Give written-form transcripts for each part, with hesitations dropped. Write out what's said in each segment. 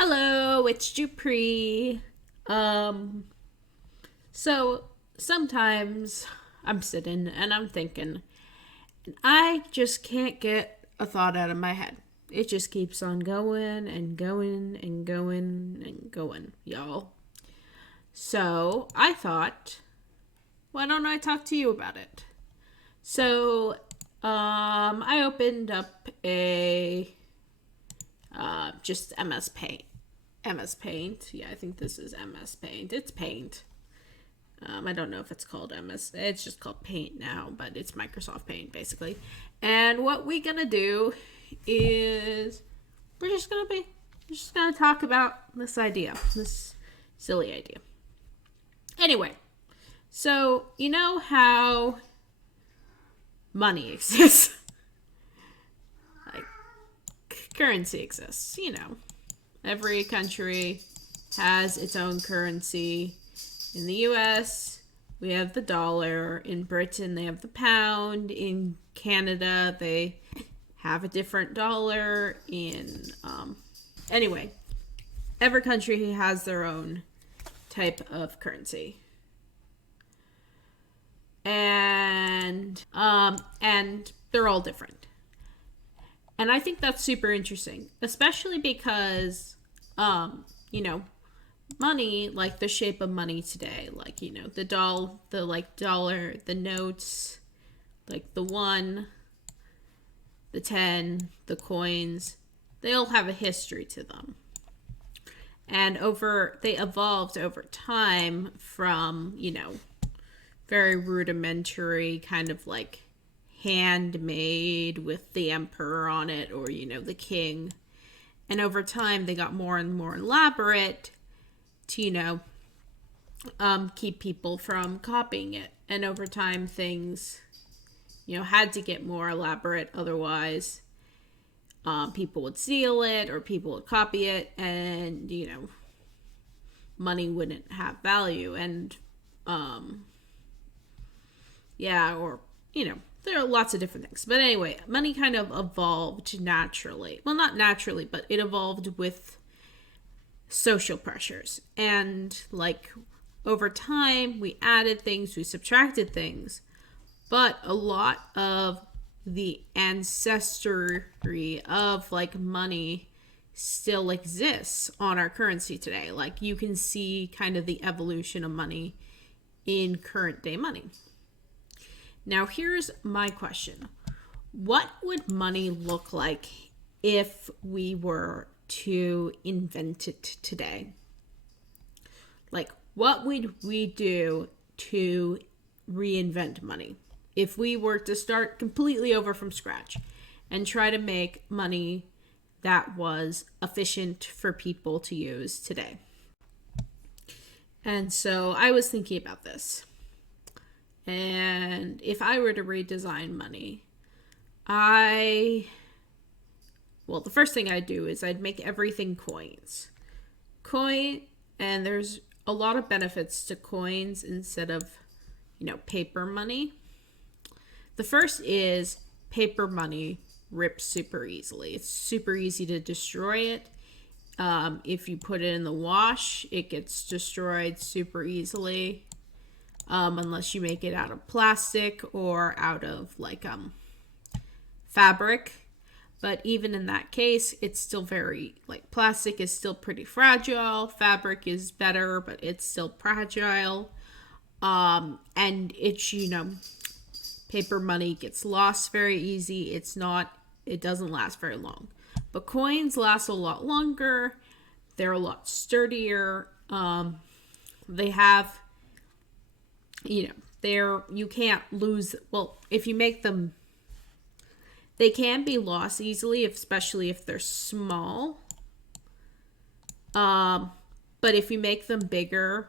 Hello, it's Dupree. So sometimes I'm sitting and I'm thinking, and I just can't get a thought out of my head. It just keeps on going and going and going and going, y'all. So I thought, why don't I talk to you about it? So, I opened up a just MS Paint. MS Paint. Yeah, I think this is MS Paint. It's Paint. I don't know if it's called MS. It's just called Paint now, but it's Microsoft Paint basically. And what we're gonna do is we're just gonna talk about this idea, this silly idea. Anyway, so you know how money exists, like currency exists. Every country has its own currency. In the US, we have the dollar. In Britain, they have the pound. In Canada, they have a different dollar. Anyway, every country has their own type of currency. And they're all different. And I think that's super interesting, especially because, money, like the shape of money today, like, dollar, the notes, like the 1, the 10, the coins, they all have a history to them. And they evolved over time from, very rudimentary, kind of like handmade with the emperor on it, or the king. And over time they got more and more elaborate to keep people from copying it. And over time things had to get more elaborate, otherwise people would steal it or people would copy it, and money wouldn't have value. And there are lots of different things. But anyway, money kind of evolved naturally. Well, not naturally, but it evolved with social pressures. And over time, we added things, we subtracted things. But a lot of the ancestry of money still exists on our currency today. You can see kind of the evolution of money in current day money. Now, here's my question. What would money look like if we were to invent it today? What would we do to reinvent money? If we were to start completely over from scratch and try to make money that was efficient for people to use today. And so I was thinking about this. And if I were to redesign money, the first thing I'd do is I'd make everything coins. And there's a lot of benefits to coins instead of, paper money. The first is paper money rips super easily. It's super easy to destroy it. If you put it in the wash, it gets destroyed super easily. Unless you make it out of plastic or out of fabric. But even in that case, it's still plastic is still pretty fragile. Fabric is better, but it's still fragile. And it's, paper money gets lost very easy. It doesn't last very long. But coins last a lot longer. They're a lot sturdier. They have, you can't lose, if you make them, they can be lost easily, especially if they're small. But if you make them bigger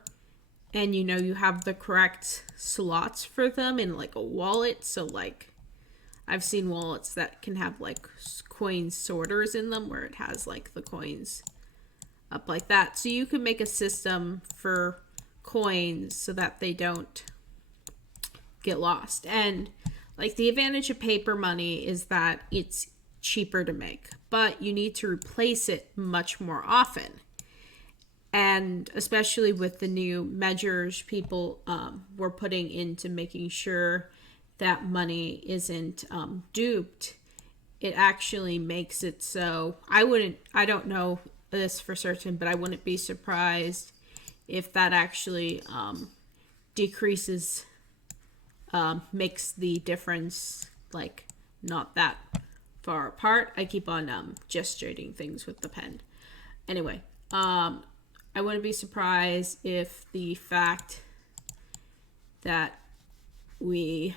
and you have the correct slots for them in a wallet, so I've seen wallets that can have coin sorters in them where it has the coins up like that. So you can make a system for coins so that they don't get lost. And the advantage of paper money is that it's cheaper to make. but you need to replace it much more often. And especially with the new measures people were putting into making sure that money isn't duped, it actually makes it so I don't know this for certain, but I wouldn't be surprised if that actually decreases, makes the difference like not that far apart. I keep on gesturing things with the pen. Anyway, I wouldn't be surprised if the fact that we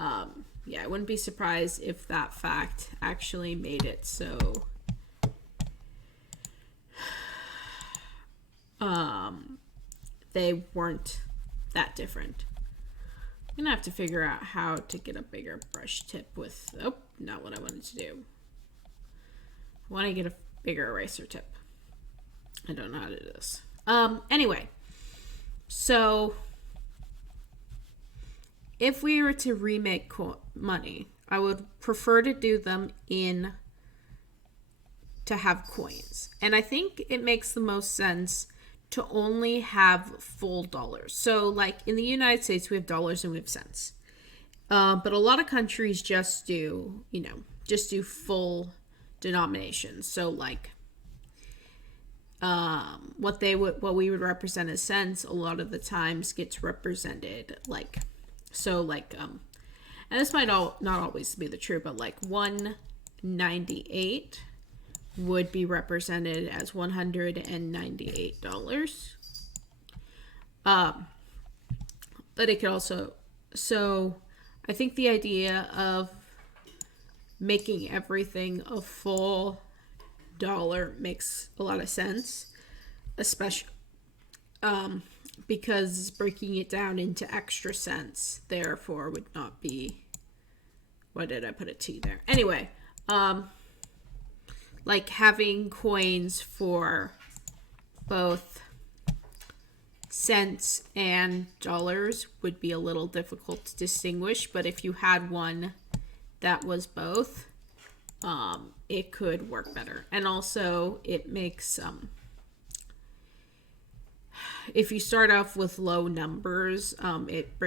I wouldn't be surprised if that fact actually made it so they weren't that different. I'm gonna have to figure out how to get a bigger brush tip with, not what I wanted to do. I want to get a bigger eraser tip. I don't know how to do this. Anyway, so if we were to remake money, I would prefer to do them to have coins. And I think it makes the most sense to only have full dollars. So like in the United States, we have dollars and we have cents. But a lot of countries just do full denominations. So like what we would represent as cents a lot of the times gets represented like, so like and this might not always be the true, but like 198 would be represented as $198. But it could also, so I think the idea of making everything a full dollar makes a lot of sense, especially because breaking it down into extra cents therefore would not be, why did I put a T there? Anyway, like having coins for both cents and dollars would be a little difficult to distinguish, but if you had one that was both, it could work better. And also it makes if you start off with low numbers, it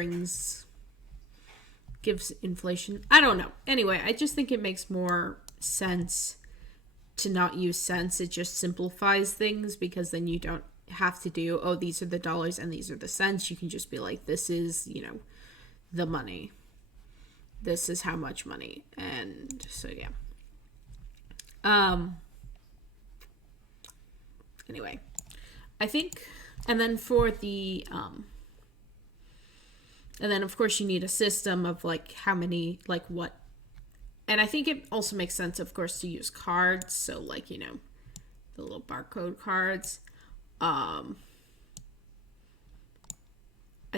gives inflation. I don't know. Anyway, I just think it makes more sense to not use cents. It just simplifies things because then you don't have to do, these are the dollars and these are the cents. You can just be like, this is, the money. This is how much money. And so, yeah. Anyway, I think, and then for the, and then of course you need a system of like how many, like what, and I think it also makes sense, of course, to use cards. So like, the little barcode cards. I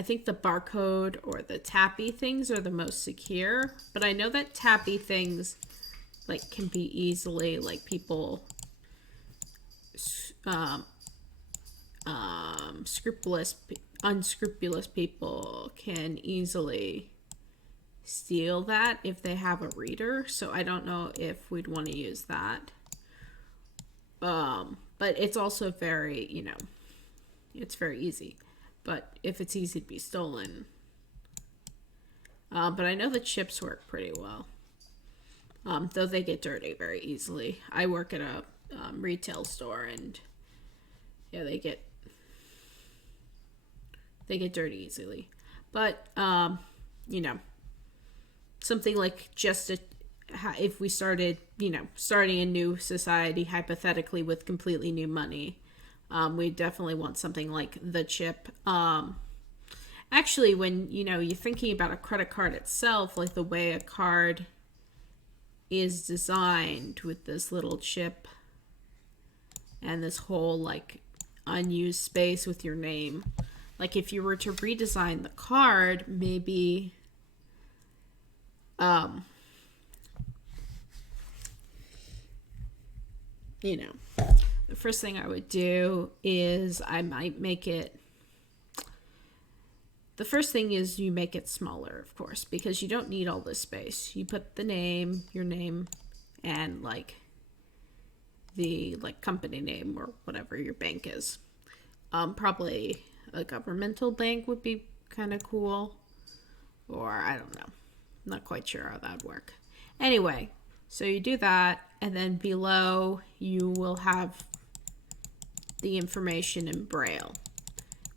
think the barcode or the tappy things are the most secure, but I know that tappy things like can be easily, like people unscrupulous people can easily steal that if they have a reader. So I don't know if we'd want to use that. But it's also very, it's very easy. But if it's easy to be stolen. But I know the chips work pretty well. Though they get dirty very easily. I work at a retail store, and yeah, they get dirty easily. But something like just if we started, starting a new society hypothetically with completely new money, we definitely want something like the chip. Actually, when you're thinking about a credit card itself, like the way a card is designed with this little chip and this whole like unused space with your name, like if you were to redesign the card, maybe the first thing I would do is I might make it the first thing is you make it smaller, of course, because you don't need all this space. You put the name, your name, and like the like company name or whatever your bank is. Probably a governmental bank would be kind of cool, or I don't know. Not quite sure how that would work. Anyway, so you do that, and then below you will have the information in Braille,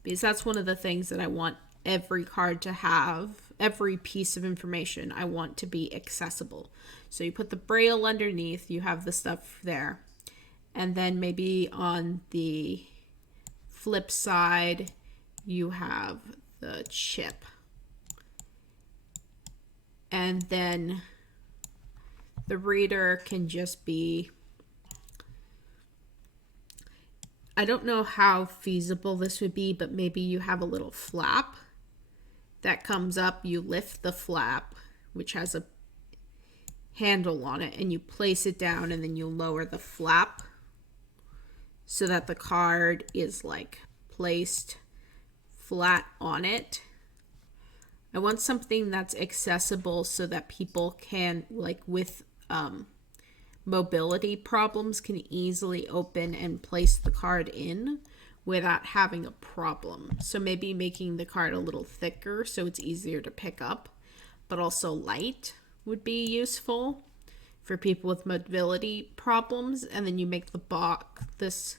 because that's one of the things that I want every card to have. Every piece of information I want to be accessible. So you put the Braille underneath, you have the stuff there, and then maybe on the flip side you have the chip, and then the reader can just be, I don't know how feasible this would be, but maybe you have a little flap that comes up, you lift the flap, which has a handle on it, and you place it down, and then you lower the flap so that the card is like placed flat on it. I want something that's accessible so that people can, like with mobility problems, can easily open and place the card in without having a problem. So maybe making the card a little thicker so it's easier to pick up, but also light would be useful for people with mobility problems. And then you make the box this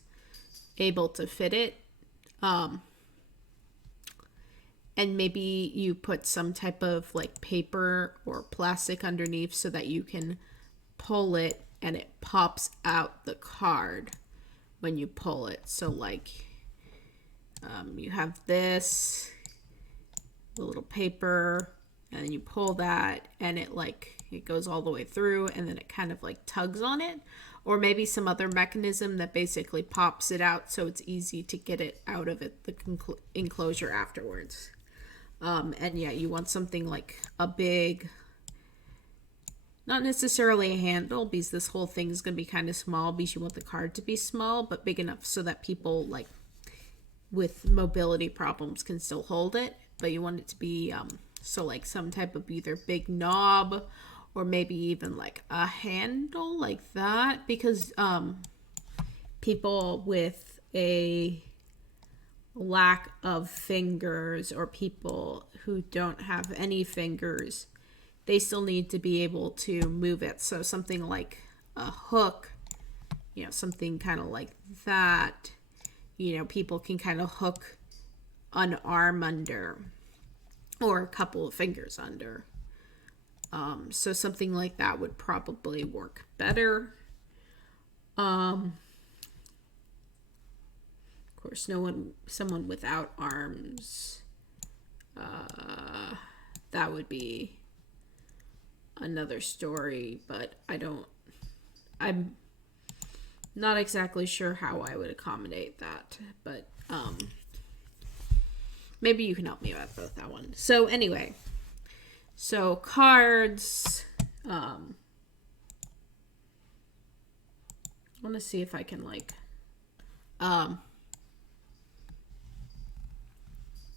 able to fit it. And maybe you put some type of like paper or plastic underneath so that you can pull it and it pops out the card when you pull it. So like you have this little paper, and then you pull that, and it goes all the way through, and then it kind of like tugs on it, or maybe some other mechanism that basically pops it out so it's easy to get it out of it, the enclosure afterwards. And yeah, you want something like a big, not necessarily a handle, because this whole thing is going to be kind of small, because you want the card to be small, but big enough so that people like with mobility problems can still hold it. But you want it to be so like some type of either big knob or maybe even like a handle like that, because people with a lack of fingers or people who don't have any fingers, they still need to be able to move it. So something like a hook, something kind of like that, people can kind of hook an arm under or a couple of fingers under. So something like that would probably work better. Of course, someone without arms, that would be another story, but I'm not exactly sure how I would accommodate that, but maybe you can help me out with that one. So anyway, so cards, I want to see if I can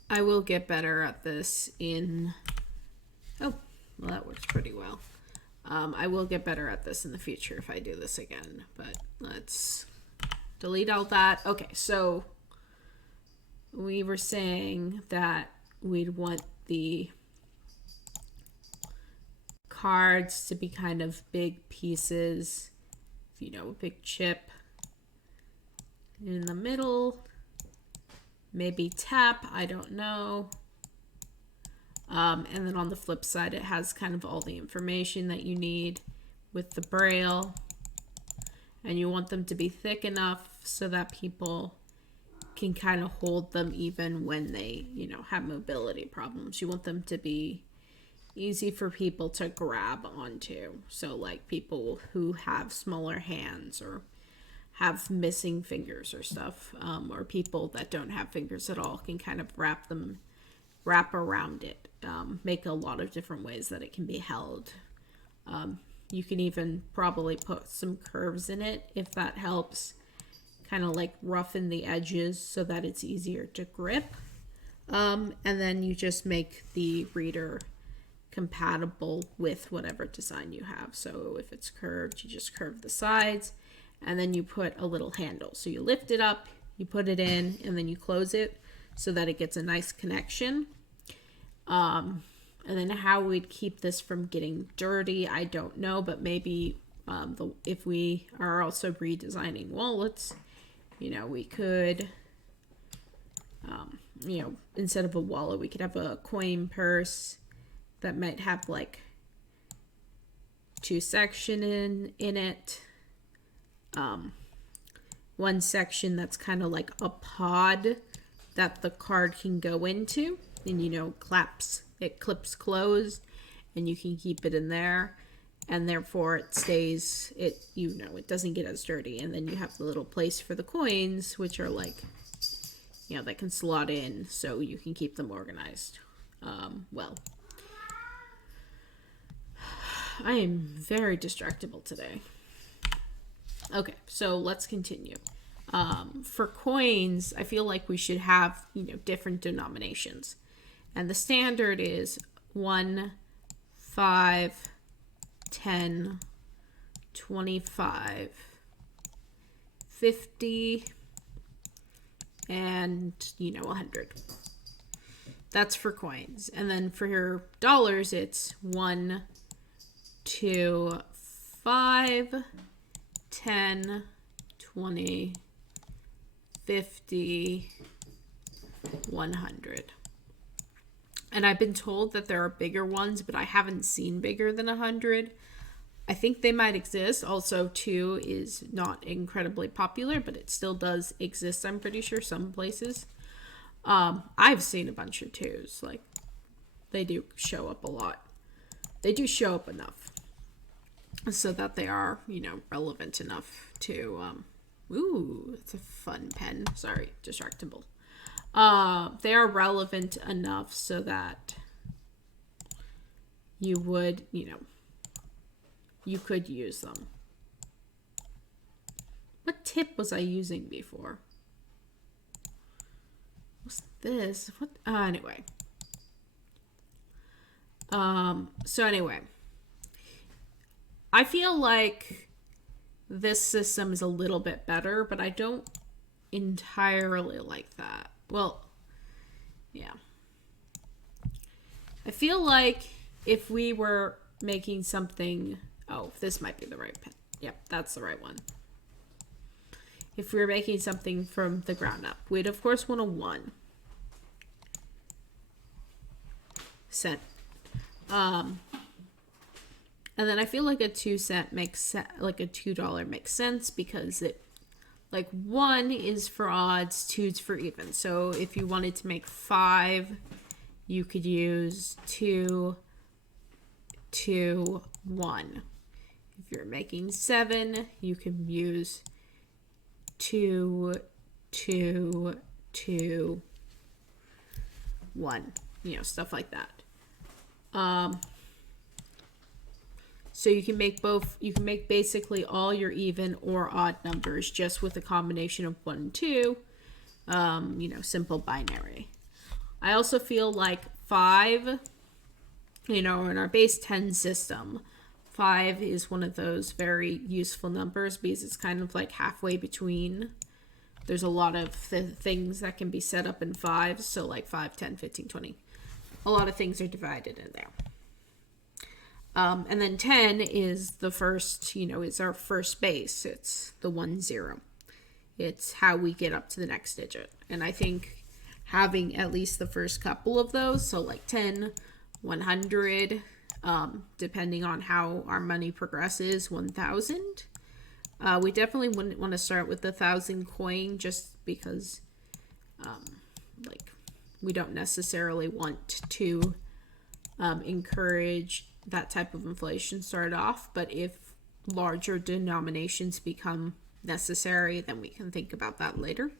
I will get better at this well, that works pretty well. I will get better at this in the future if I do this again, but let's delete all that. Okay, so we were saying that we'd want the cards to be kind of big pieces, a big chip in the middle, maybe tap, I don't know. And then on the flip side, it has kind of all the information that you need with the Braille. And you want them to be thick enough so that people can kind of hold them even when they, have mobility problems. You want them to be easy for people to grab onto. So like people who have smaller hands or have missing fingers or stuff, or people that don't have fingers at all can kind of wrap around it. Make a lot of different ways that it can be held. You can even probably put some curves in it if that helps, kind of like roughen the edges so that it's easier to grip. And then you just make the reader compatible with whatever design you have. So if it's curved, you just curve the sides, and then you put a little handle. So you lift it up, you put it in, and then you close it so that it gets a nice connection. And then how we'd keep this from getting dirty, I don't know, but maybe if we are also redesigning wallets, we could, instead of a wallet, we could have a coin purse that might have like 2 sections in it. One section that's kind of like a pod that the card can go into, and it clips closed, and you can keep it in there, and therefore it stays, it doesn't get as dirty. And then you have the little place for the coins, which are like, that can slot in so you can keep them organized. Well, I am very distractible today. Okay, so let's continue. For coins, I feel like we should have, different denominations. And the standard is 1, 5, 10, 25, 50, and, 100. That's for coins. And then for your dollars, it's 1, 2, 5, 10, 20, 50, 100. And I've been told that there are bigger ones, but I haven't seen bigger than 100. I think they might exist. Also, 2 is not incredibly popular, but it still does exist, I'm pretty sure, some places. I've seen a bunch of 2s. Like, they do show up a lot. They do show up enough so that they are, relevant enough to, ooh, it's a fun pen. Sorry, distractible. They are relevant enough so that you would, you could use them. What tip was I using before? What's this? What? Anyway. So anyway, I feel like this system is a little bit better, but I don't entirely like that. Well, yeah. I feel like if we were making something... Oh, this might be the right pen. Yep, that's the right one. If we were making something from the ground up, we'd of course want a 1 cent. And then I feel like a 2 cent makes like a $2 makes sense because it, like, 1 is for odds, 2 is for even. So if you wanted to make 5, you could use 2, 2, 1. If you're making 7, you can use 2, 2, 2, 1. Stuff like that. So you can make both. You can make basically all your even or odd numbers just with a combination of 1 and 2. Simple binary. I also feel like 5, in our base 10 system, 5 is one of those very useful numbers because it's kind of like halfway between. There's a lot of things that can be set up in 5. So like 5, 10, 15, 20. A lot of things are divided in there. And then 10 is the first, it's our first base. It's the 1, 0. It's how we get up to the next digit. And I think having at least the first couple of those, so like 10, 100, depending on how our money progresses, 1,000. We definitely wouldn't want to start with the 1,000 coin just because, we don't necessarily want to encourage that type of inflation start off. But if larger denominations become necessary, then we can think about that later.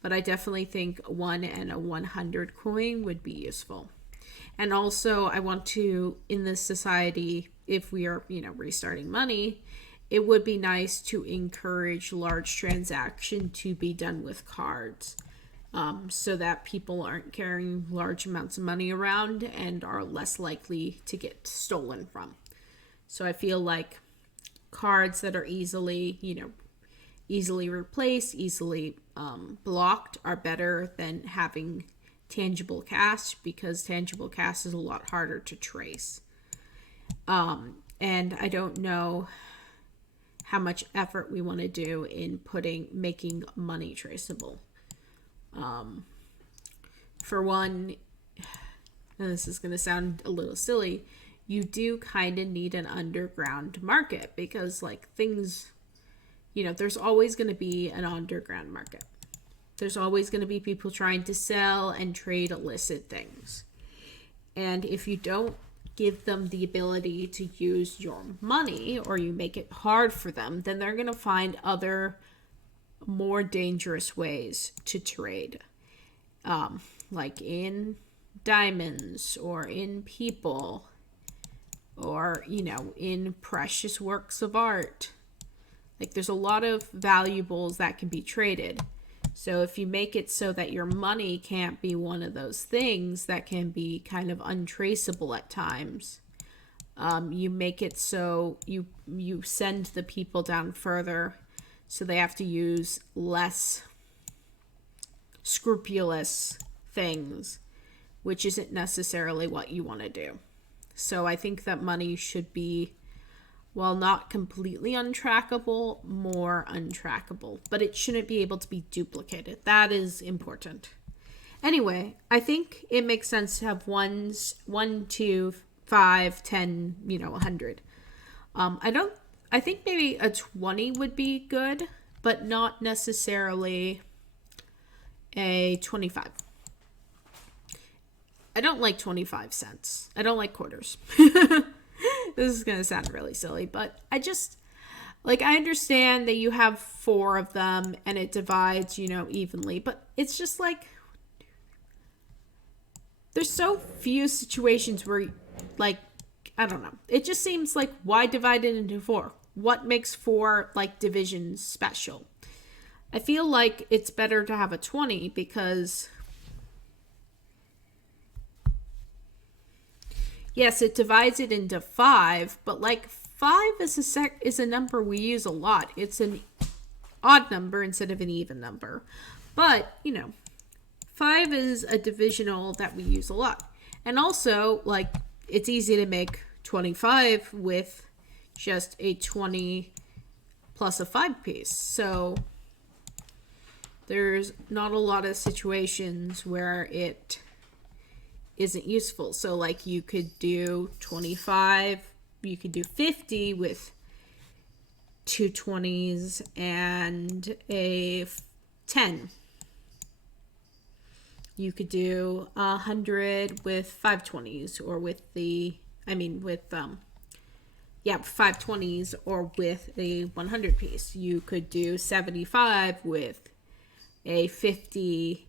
But I definitely think 1 and a 100 coin would be useful. And also I want to, in this society, if we are, restarting money, it would be nice to encourage large transaction to be done with cards. so that people aren't carrying large amounts of money around and are less likely to get stolen from. So I feel like cards that are easily, easily replaced, easily blocked are better than having tangible cash, because tangible cash is a lot harder to trace. And I don't know how much effort we want to do in making money traceable. For one, and this is going to sound a little silly, you do kind of need an underground market, because like things, there's always going to be an underground market. There's always going to be people trying to sell and trade illicit things. And if you don't give them the ability to use your money, or you make it hard for them, then they're going to find other more dangerous ways to trade. Like in diamonds, or in people, or, in precious works of art. Like there's a lot of valuables that can be traded. So if you make it so that your money can't be one of those things that can be kind of untraceable at times, you make it so you send the people down further, so they have to use less scrupulous things, which isn't necessarily what you want to do. So I think that money should be, while not completely untrackable, more untrackable. But it shouldn't be able to be duplicated. That is important. Anyway, I think it makes sense to have 1, 2, 5, 10, 100. I think maybe a 20 would be good, but not necessarily a 25. I don't like 25 cents. I don't like quarters. This is going to sound really silly, but I understand that you have 4 of them and it divides, evenly, but it's just like, there's so few situations where, like, I don't know. It just seems like, why divide it into 4? What makes 4, like, divisions special? I feel like it's better to have a 20, because yes, it divides it into 5, but like 5 is a number we use a lot. It's an odd number instead of an even number. But, 5 is a divisional that we use a lot. And also, like, it's easy to make 25 with just a 20 plus a 5 piece. So there's not a lot of situations where it isn't useful. So like you could do 25, you could do 50 with 2 20s and a 10. You could do 100 with 5 20s, or with 5 20s, or with a 100 piece. You could do 75 with a 50.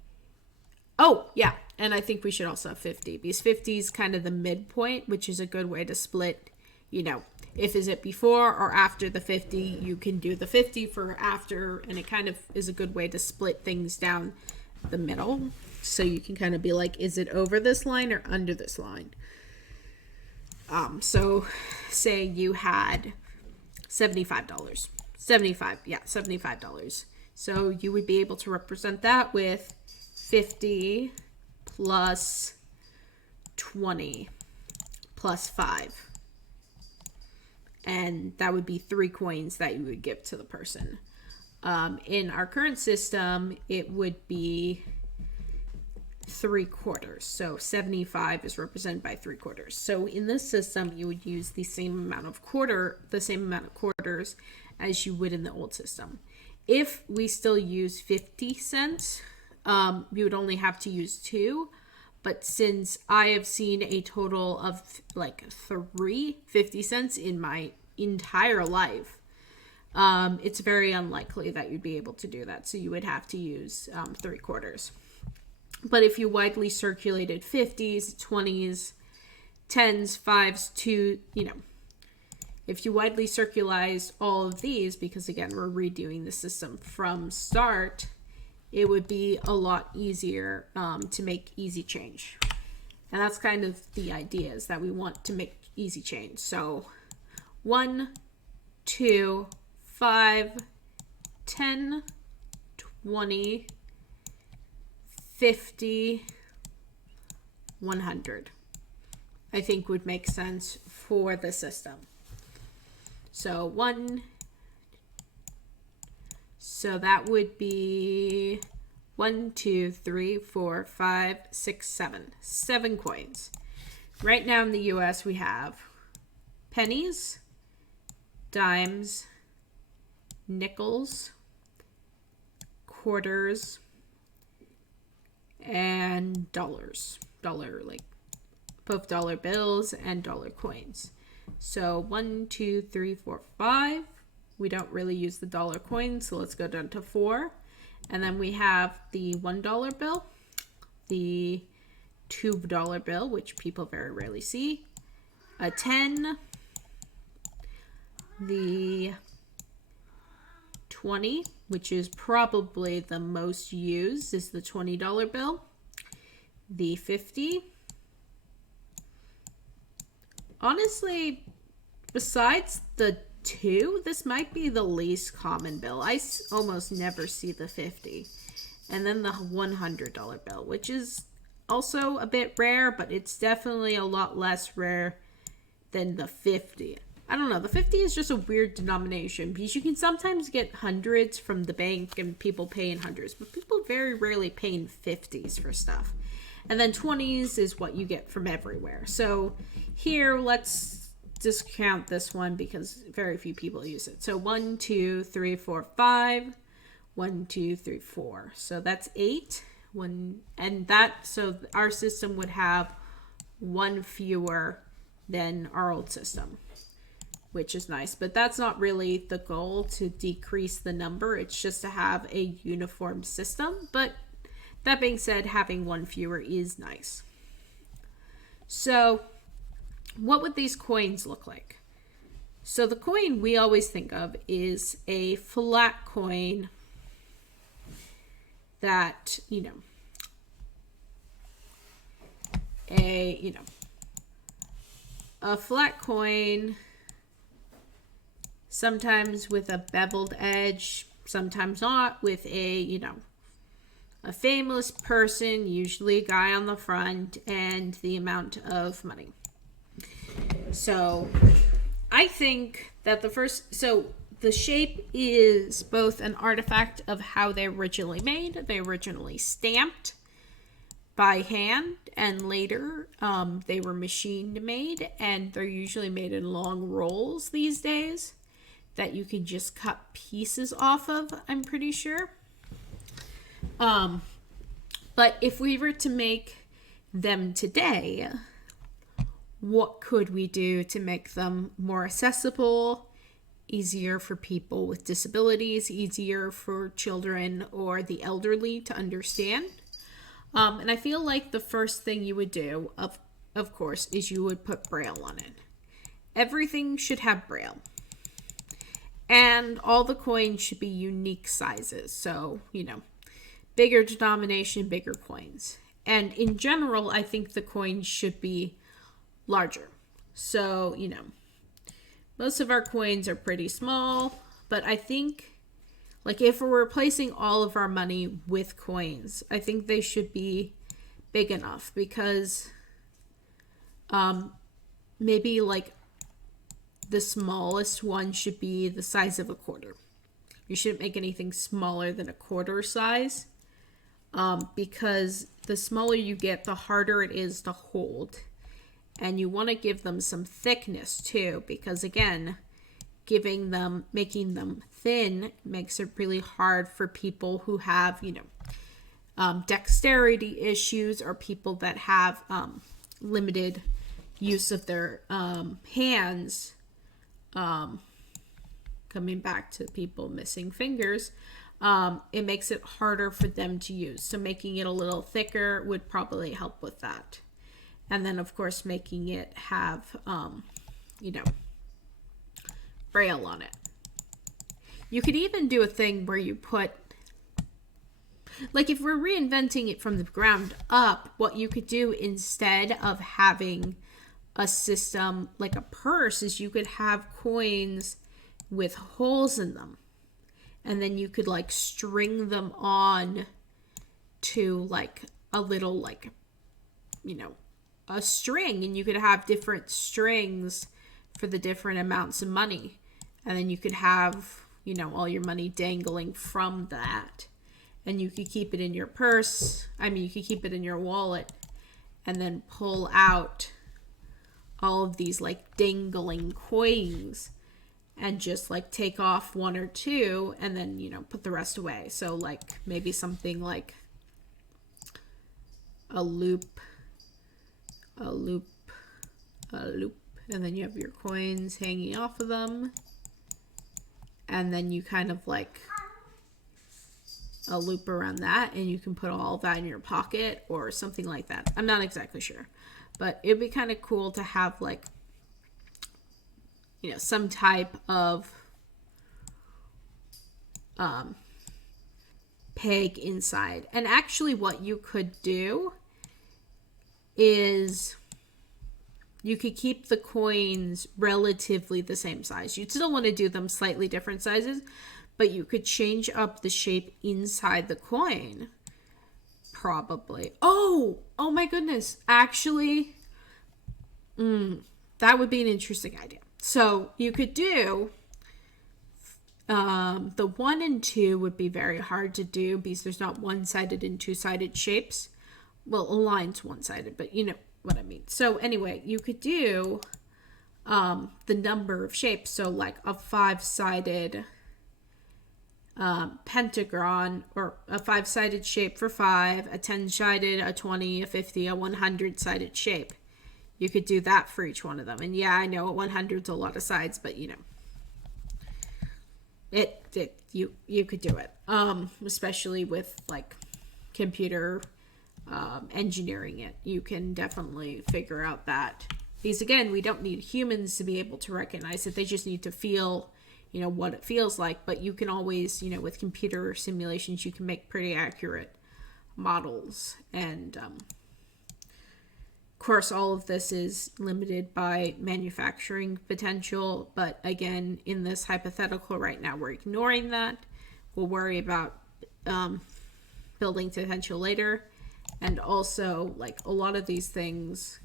Oh, yeah. And I think we should also have 50, because 50 is kind of the midpoint, which is a good way to split, if is it before or after the 50, you can do the 50 for after, and it kind of is a good way to split things down the middle. So you can kind of be like, is it over this line or under this line? So say you had $75. $75. So you would be able to represent that with 50 plus 20 plus 5. And that would be 3 coins that you would give to the person. In our current system, it would be 3/4. So 75 is represented by 3/4. So in this system, you would use the same amount of quarters as you would in the old system. If we still use 50 cents, we would only have to use 2. But since I have seen a total of like 3 50 cents in my entire life, it's very unlikely that you'd be able to do that. So you would have to use 3/4. But if you widely circulated 50s, 20s, 10s, 5s, 2, if you widely circularize all of these, because again, we're redoing the system from start, it would be a lot easier to make easy change. And that's kind of the idea, is that we want to make easy change. So 1, 2, 5, 10, 20, 50, 100. I think would make sense for the system. So so that would be 1, 2, 3, 4, 5, 6, 7. 7 coins. Right now in the US we have pennies, dimes, nickels, quarters, and dollars. Both dollar bills and dollar coins. So 1, 2, 3, 4, 5. We don't really use the dollar coins, so let's go down to 4. And then we have the $1 bill, the $2 bill, which people very rarely see, a 10, the 20, which is probably the most used, is the $20 bill, the 50. Honestly, besides the 2, this might be the least common bill. I almost never see the 50. And then the $100 bill, which is also a bit rare, but it's definitely a lot less rare than the 50. I don't know, the 50 is just a weird denomination because you can sometimes get hundreds from the bank and people pay in hundreds, but people very rarely pay in 50s for stuff. And then 20s is what you get from everywhere. So here, let's discount this one because very few people use it. So 1, 2, 3, 4, 5. 1, 2, 3, 4. So that's 8. So our system would have 1 fewer than our old system, which is nice. But that's not really the goal, to decrease the number. It's just to have a uniform system. But that being said, having 1 fewer is nice. So what would these coins look like? So the coin we always think of is a flat coin that, a flat coin, sometimes with a beveled edge, sometimes not, with a famous person, usually a guy on the front, and the amount of money. So I think that the shape is both an artifact of how they originally made. They originally stamped by hand, and later they were machine made, and they're usually made in long rolls these days that you can just cut pieces off of, I'm pretty sure. But if we were to make them today, what could we do to make them more accessible, easier for people with disabilities, easier for children or the elderly to understand? And I feel like the first thing you would do, of course, is you would put Braille on it. Everything should have Braille. And all the coins should be unique sizes. So, bigger denomination, bigger coins. And in general, I think the coins should be larger. So, most of our coins are pretty small, but I think, if we're replacing all of our money with coins, I think they should be big enough, because maybe the smallest one should be the size of a quarter. You shouldn't make anything smaller than a quarter size, because the smaller you get, the harder it is to hold. And you want to give them some thickness too, because again, making them thin makes it really hard for people who have, dexterity issues, or people that have limited use of their hands. Coming back to people missing fingers, it makes it harder for them to use. So making it a little thicker would probably help with that. And then, of course, making it have, Braille on it. You could even do a thing where you put, Like if we're reinventing it from the ground up, what you could do instead of having a system like a purse is you could have coins with holes in them. And then you could like string them on to like a little like, you know, a string, and you could have different strings for the different amounts of money. And then you could have, you know, all your money dangling from that. And you could keep it in your purse. I mean, you could keep it in your wallet and then pull out all of these like dangling coins and just like take off one or two and then, you know, put the rest away. So like maybe something like a loop, and then you have your coins hanging off of them, and then you kind of like a loop around that, and you can put all of that in your pocket or something like that. I'm not exactly sure, but it'd be kind of cool to have like, you know, some type of peg inside. And actually what you could do is you could keep the coins relatively the same size. You'd still want to do them slightly different sizes, but you could change up the shape inside the coin. Probably. Oh my goodness. Actually, that would be an interesting idea. So you could do, the 1 and 2 would be very hard to do because there's not one-sided and two-sided shapes. Well, a line's one-sided, but you know what I mean. So anyway, you could do the number of shapes. So like a 5-sided pentagon, or a 5-sided shape for 5, a 10-sided, a 20, a 50, a 100-sided shape. You could do that for each one of them. And yeah, I know 100's a lot of sides, but you know, you could do it. Especially with like computer engineering it, you can definitely figure out that. Because again, we don't need humans to be able to recognize it. They just need to feel, you know, what it feels like. But you can always, you know, with computer simulations, you can make pretty accurate models. And of course, all of this is limited by manufacturing potential. But again, in this hypothetical right now, we're ignoring that. We'll worry about building potential later. And also, like, a lot of these things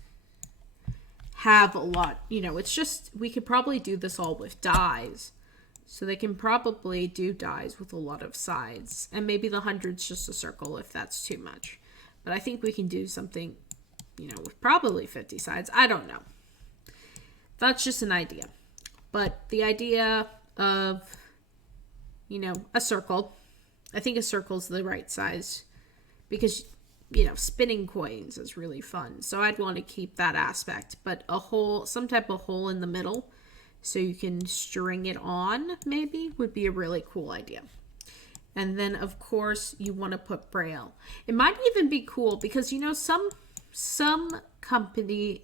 have a lot, you know, it's just, we could probably do this all with dies. So they can probably do dies with a lot of sides. And maybe the 100's just a circle if that's too much. But I think we can do something, you know, with probably 50 sides. I don't know. That's just an idea. But the idea of, you know, a circle, I think a circle's the right size because, you know, spinning coins is really fun. So I'd want to keep that aspect, but a hole, some type of hole in the middle so you can string it on maybe would be a really cool idea. And then of course you want to put Braille. It might even be cool because, you know, some countries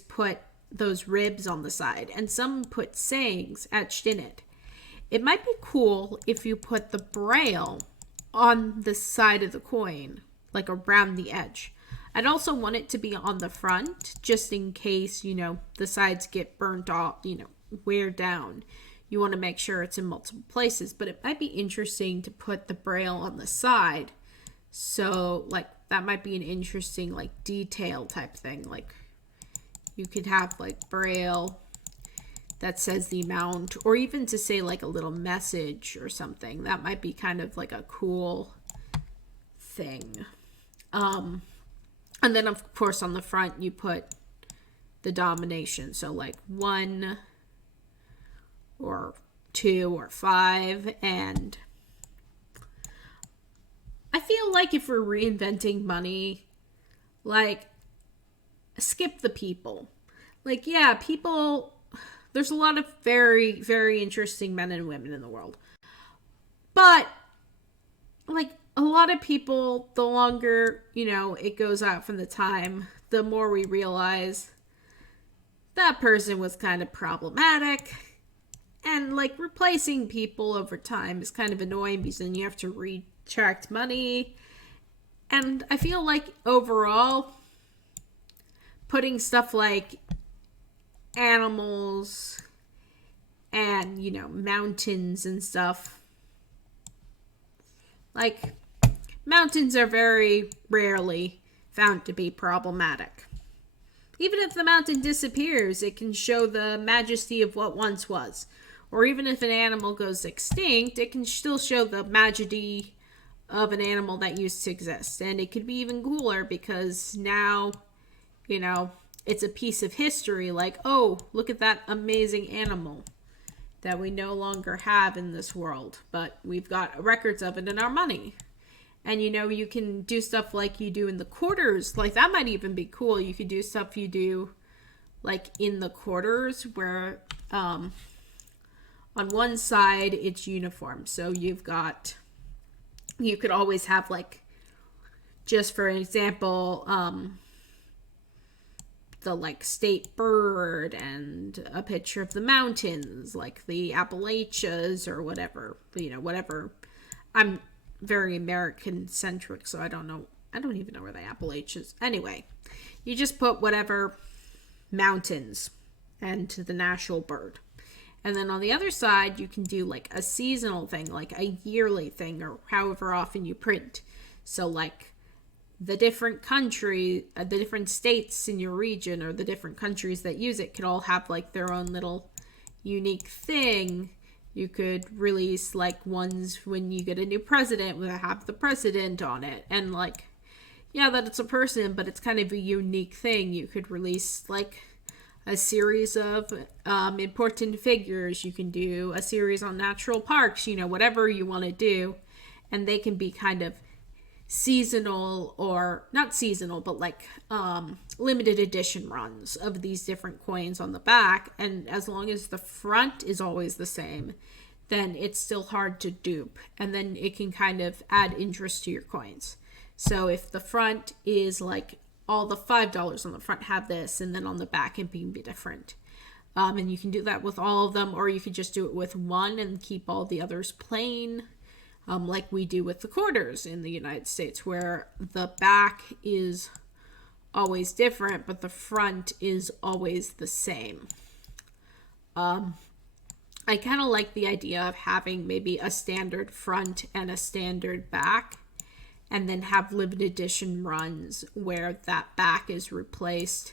put those ribs on the side and some put sayings etched in it. It might be cool if you put the Braille on the side of the coin, like around the edge. I'd also want it to be on the front, just in case, you know, the sides get burnt off, you know, wear down. You want to make sure it's in multiple places, but it might be interesting to put the Braille on the side. So, like, that might be an interesting, like, detail type thing. Like, you could have, like, Braille that says the amount, or even to say like a little message or something. That might be kind of like a cool thing. And then of course on the front you put the domination. So like 1 or 2 or 5. And I feel like if we're reinventing money, like, skip the people. Like, yeah, people, there's a lot of very, very interesting men and women in the world. But, like, a lot of people, the longer, you know, it goes out from the time, the more we realize that person was kind of problematic. And like replacing people over time is kind of annoying because then you have to retract money. And I feel like overall, putting stuff like animals and, mountains and stuff, like, mountains are very rarely found to be problematic. Even if the mountain disappears, it can show the majesty of what once was. Or even if an animal goes extinct, it can still show the majesty of an animal that used to exist. And it could be even cooler because now, it's a piece of history. Like, oh, look at that amazing animal that we no longer have in this world. But we've got records of it in our money. And, you can do stuff like you do in the quarters. Like, that might even be cool. You could do stuff you do, like, in the quarters where, on one side, it's uniform. So you could always have, like, just for an example, the, like, state bird and a picture of the mountains, like the Appalachians or whatever. Whatever. I'm very American-centric, so I don't know. I don't even know where the Appalachians. Anyway, you just put whatever mountains and the national bird. And then on the other side, you can do like a seasonal thing, like a yearly thing, or however often you print. So like the different the different states in your region or the different countries that use it could all have like their own little unique thing. You could release like ones when you get a new president will have the president on it. And like, yeah, that it's a person, but it's kind of a unique thing. You could release like a series of important figures. You can do a series on natural parks, whatever you want to do. And they can be kind of seasonal, or not seasonal, but like limited edition runs of these different coins on the back. And as long as the front is always the same, then it's still hard to dupe. And then it can kind of add interest to your coins. So if the front is like all the $5 on the front have this, and then on the back it can be different. And you can do that with all of them, or you could just do it with one and keep all the others plain. Like we do with the quarters in the United States, where the back is always different, but the front is always the same. I kind of like the idea of having maybe a standard front and a standard back, and then have limited edition runs where that back is replaced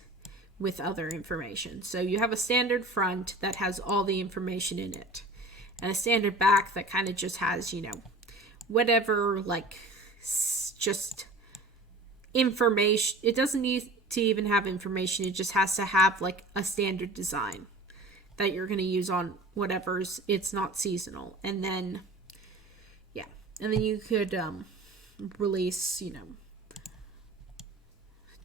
with other information. So you have a standard front that has all the information in it, and a standard back that kind of just has, whatever, like, just information. It doesn't need to even have information. It just has to have, like, a standard design that you're going to use on whatever's, it's not seasonal. And then, yeah. And then you could release,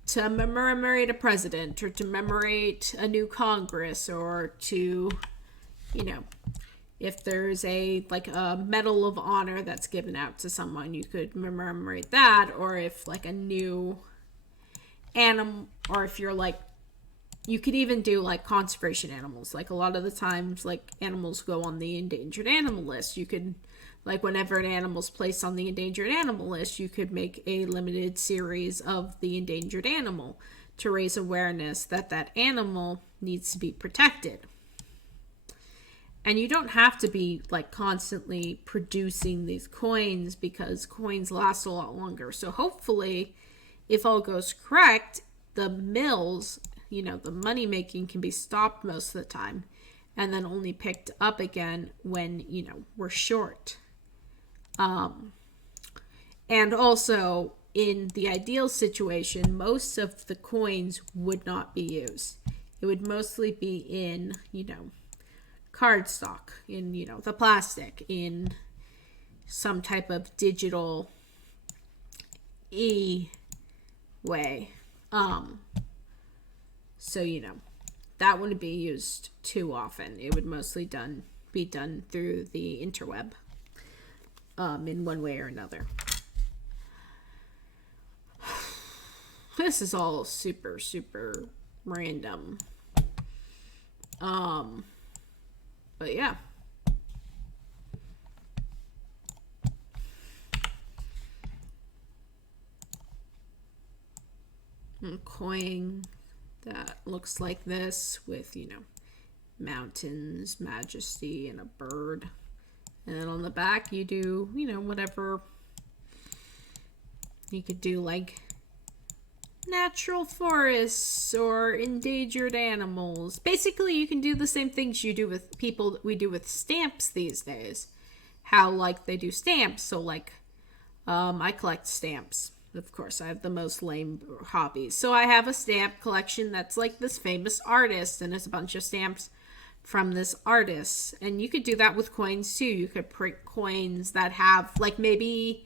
to commemorate a president, or to commemorate a new Congress, or to, if there's a Medal of Honor that's given out to someone, you could commemorate that. Or if like a new animal, or if you're like, you could even do like conservation animals. Like a lot of the times, like animals go on the endangered animal list. You could, like whenever an animal's placed on the endangered animal list, you could make a limited series of the endangered animal to raise awareness that that animal needs to be protected. And you don't have to be like constantly producing these coins, because coins last a lot longer. So hopefully, if all goes correct, the mills, the money making can be stopped most of the time, and then only picked up again when, we're short. And also, in the ideal situation, most of the coins would not be used. It would mostly be in, cardstock, in, the plastic, in some type of digital way. So, that wouldn't be used too often. It would mostly be done through the interweb, in one way or another. This is all super, super random. But yeah, A coin that looks like this with, mountains, majesty, and a bird. And then on the back, you do, whatever. You could do like natural forests or endangered animals. Basically, you can do the same things you do with people we do with stamps these days. How like they do stamps. So like I collect stamps. Of course, I have the most lame hobbies. So I have a stamp collection that's like this famous artist, and it's a bunch of stamps from this artist. And you could do that with coins too. You could print coins that have like maybe,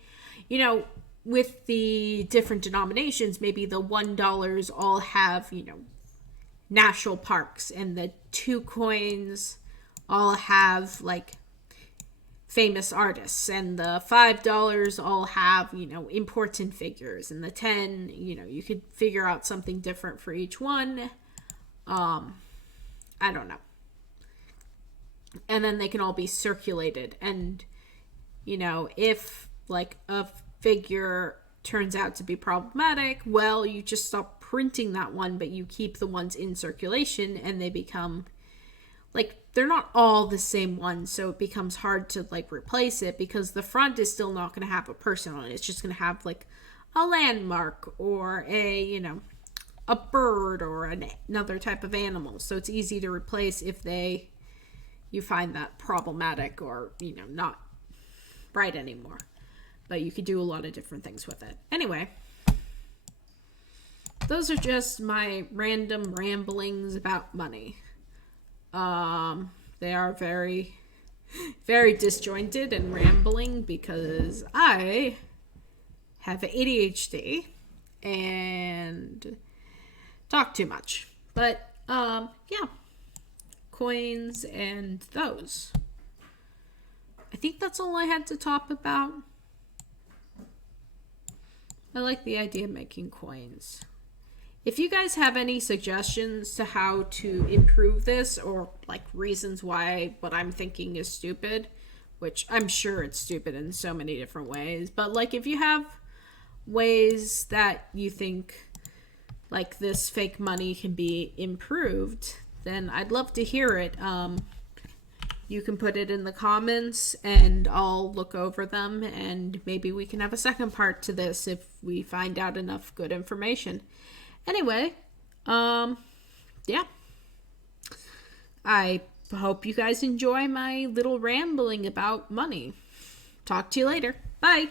with the different denominations, maybe the $1 all have, national parks, and the 2 coins all have like famous artists, and the $5 all have, important figures, and the 10, you could figure out something different for each one. I don't know. And then they can all be circulated, and if like a figure turns out to be problematic, well, you just stop printing that one, but you keep the ones in circulation, and they become like, they're not all the same one, so it becomes hard to like replace it, because the front is still not going to have a person on it. It's just going to have like a landmark or a a bird or another type of animal. So it's easy to replace if you find that problematic or not right anymore. But you could do a lot of different things with it. Anyway, those are just my random ramblings about money. They are very, very disjointed and rambling because I have ADHD and talk too much. But, yeah, coins and those. I think that's all I had to talk about. I like the idea of making coins. If you guys have any suggestions to how to improve this, or like reasons why what I'm thinking is stupid, which I'm sure it's stupid in so many different ways, but like if you have ways that you think like this fake money can be improved, then I'd love to hear it. You can put it in the comments and I'll look over them, and maybe we can have a second part to this if we find out enough good information. Anyway, yeah. I hope you guys enjoy my little rambling about money. Talk to you later. Bye.